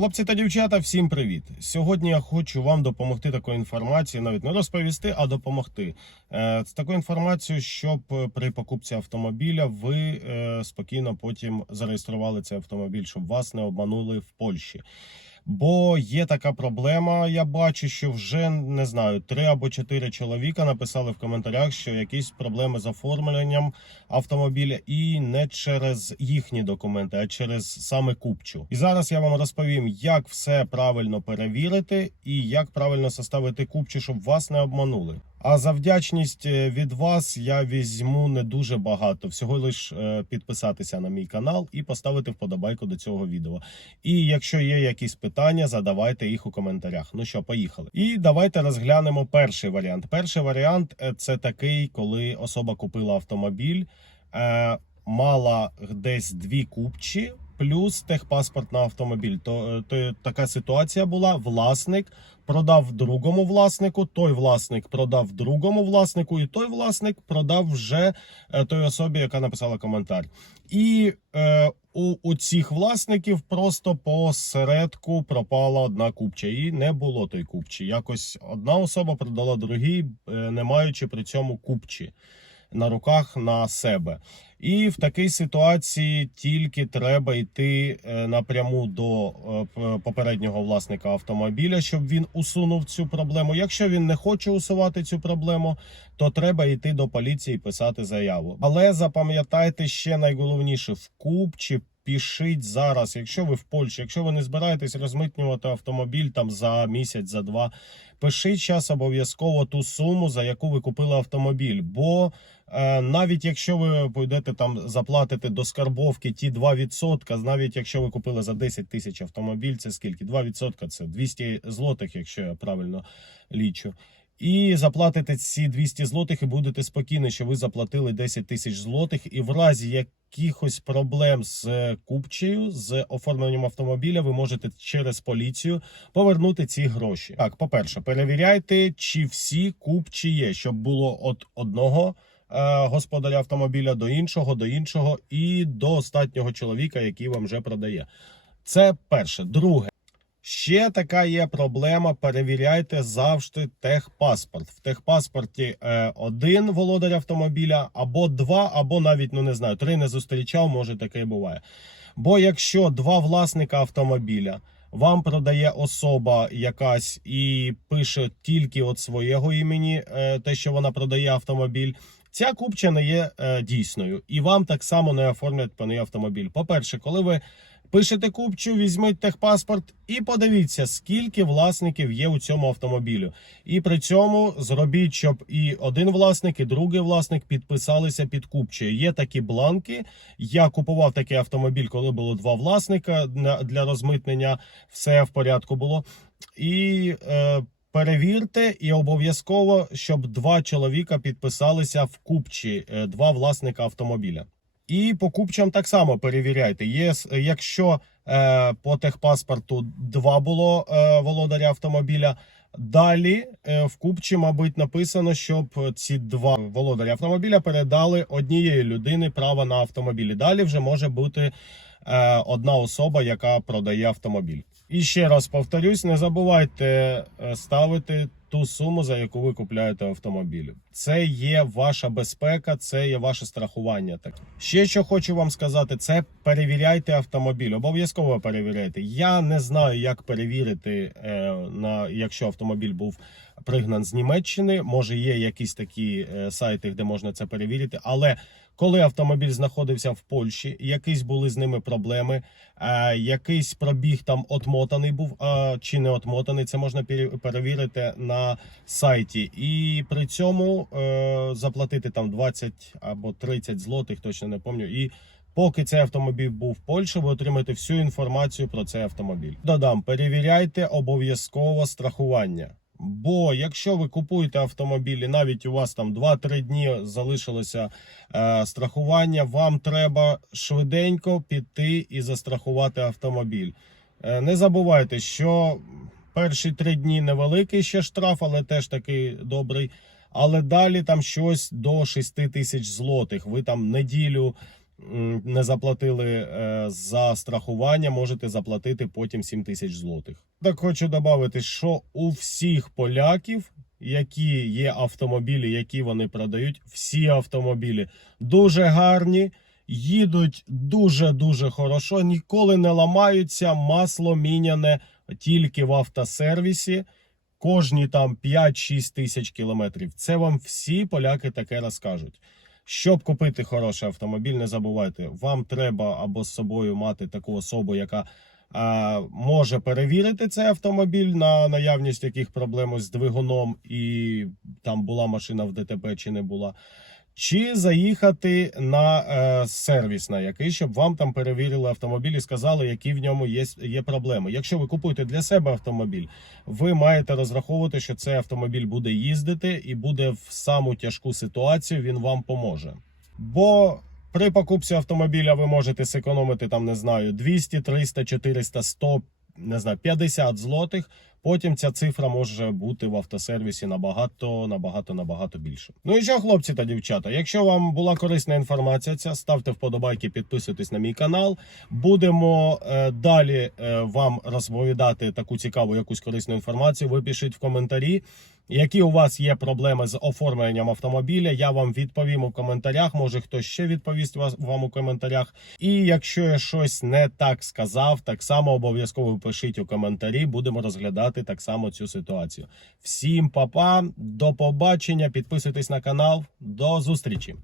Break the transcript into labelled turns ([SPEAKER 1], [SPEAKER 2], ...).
[SPEAKER 1] Хлопці та дівчата, всім привіт! Сьогодні я хочу вам допомогти такою інформацією, навіть не розповісти, а допомогти. Е, З такою інформацією, щоб е, при покупці автомобіля ви е, спокійно потім зареєстрували цей автомобіль, щоб вас не обманули в Польщі. Бо є така проблема, я бачу, що вже не знаю, три або чотири чоловіка написали в коментарях, що якісь проблеми з оформленням автомобіля, і не через їхні документи, а через саме купчу. І зараз я вам розповім, як все правильно перевірити і як правильно составити купчу, щоб вас не обманули. А за вдячність е, від вас я візьму не дуже багато, всього лиш е, підписатися на мій канал і поставити вподобайку до цього відео. І якщо є якісь питання, задавайте їх у коментарях. Ну що, поїхали. І давайте розглянемо перший варіант. Перший варіант е, це такий, коли особа купила автомобіль, мала десь дві купчі. Плюс техпаспорт на автомобіль. То, е, то така ситуація була. Власник продав другому власнику, той власник продав другому власнику, і той власник продав вже е, той особі, яка написала коментар. І е, у, у цих власників просто посередку пропала одна купча, і не було той купчі. Якось одна особа продала другій, е, не маючи при цьому купчі на руках на себе. І в такій ситуації тільки треба йти е, напряму до е, попереднього власника автомобіля, щоб він усунув цю проблему. Якщо він не хоче усувати цю проблему, то треба йти до поліції і писати заяву. Але запам'ятайте ще найголовніше в купчі. Пишіть зараз, якщо ви в Польщі, якщо ви не збираєтесь розмитнювати автомобіль там за місяць, за два, пишіть час обов'язково ту суму, за яку ви купили автомобіль. Бо е, навіть якщо ви пойдете там заплатите до скарбовки ті 2%, навіть якщо ви купили за 10 тисяч автомобіль, це скільки? 2% це 200 злотих, якщо я правильно лічу. І заплатите ці 200 злотих, і будете спокійні, що ви заплатили 10 тисяч злотих. І в разі якихось проблем з е, купчею, з оформленням автомобіля, ви можете через поліцію повернути ці гроші. Так, по-перше, перевіряйте, чи всі купчі є, щоб було від одного е, господаря автомобіля до іншого, до іншого і до останнього чоловіка, який вам вже продає. Це перше. Друге. Ще така є проблема. Перевіряйте завжди техпаспорт. В техпаспорті е, один володар автомобіля, або два, або навіть ну не знаю, три не зустрічав. Може таке буває. Бо якщо два власника автомобіля вам продає особа якась і пише тільки від свого імені, е, те, що вона продає автомобіль. Ця купча не є е, дійсною, і вам так само не оформлять по неї автомобіль. По-перше, коли ви Пишете купчу, візьміть техпаспорт і подивіться, скільки власників є у цьому автомобілю. І при цьому зробіть, щоб і один власник, і другий власник підписалися під купчею. Є такі бланки. Я купував такий автомобіль, коли було два власника для розмитнення. Все в порядку було. І е, перевірте, і обов'язково, щоб два чоловіка підписалися в купчі, е, два власника автомобіля. І по купчам так само перевіряйте. Є, якщо е, по техпаспорту два було е, володаря автомобіля. Далі е, в купчі, мабуть, написано, щоб ці два володаря автомобіля передали однієї людини право на автомобілі. Далі вже може бути е, одна особа, яка продає автомобіль. І ще раз повторюсь: не забувайте е, ставити ту суму, за яку ви купляєте автомобіль. Це є ваша безпека, це є ваше страхування. Так ще що хочу вам сказати, це перевіряйте автомобіль. Обов'язково перевіряйте. Я не знаю, як перевірити, е, на якщо автомобіль був пригнан з Німеччини. Може, є якісь такі е, сайти, де можна це перевірити, але коли автомобіль знаходився в Польщі, якісь були з ними проблеми, е, якийсь пробіг там отмотаний був а, чи не отмотаний, це можна перевірити на сайті. І при цьому е, заплатити там 20 або 30 злотих, точно не пам'ятаю. І поки цей автомобіль був в Польщі, ви отримаєте всю інформацію про цей автомобіль. Додам, перевіряйте обов'язково страхування. Бо якщо ви купуєте автомобіль, і навіть у вас там 2-3 дні залишилося е, страхування, вам треба швиденько піти і застрахувати автомобіль. Е, не забувайте, що перші три дні невеликий ще штраф, але теж такий добрий. Але далі там щось до 6 тисяч злотих. Ви там неділю не заплатили е, за страхування, можете заплатити потім 7 тисяч злотих. Так хочу додати, що у всіх поляків, які є автомобілі, які вони продають, всі автомобілі дуже гарні, їдуть дуже дуже хорошо, ніколи не ламаються, масло міняне тільки в автосервісі. Кожні там 5-6 тисяч кілометрів. Це вам всі поляки таке розкажуть. Щоб купити хороший автомобіль, не забувайте, вам треба або з собою мати таку особу, яка а, може перевірити цей автомобіль на наявність яких проблем з двигуном, і там була машина в ДТП чи не була. Чи заїхати на е, сервіс на який, щоб вам там перевірили автомобіль і сказали, які в ньому є, є проблеми. Якщо ви купуєте для себе автомобіль, ви маєте розраховувати, що цей автомобіль буде їздити і буде в саму тяжку ситуацію. Він вам поможе. Бо при покупці автомобіля ви можете зекономити там, не знаю, 200, 300, 400, 100, не знаю, 50 злотих. Потім ця цифра може бути в автосервісі набагато, набагато, набагато більше. Ну і що, хлопці та дівчата, якщо вам була корисна інформація, ця ставте вподобайки, підписуйтесь на мій канал. Будемо е, далі е, вам розповідати таку цікаву якусь корисну інформацію. Ви пишіть в коментарі, які у вас є проблеми з оформленням автомобіля. Я вам відповім у коментарях. Може хтось ще відповість вам у коментарях. І якщо я щось не так сказав, так само обов'язково пишіть у коментарі. Будемо розглядати так само цю ситуацію. Всім па-па, до побачення, підписуйтесь на канал. До зустрічі.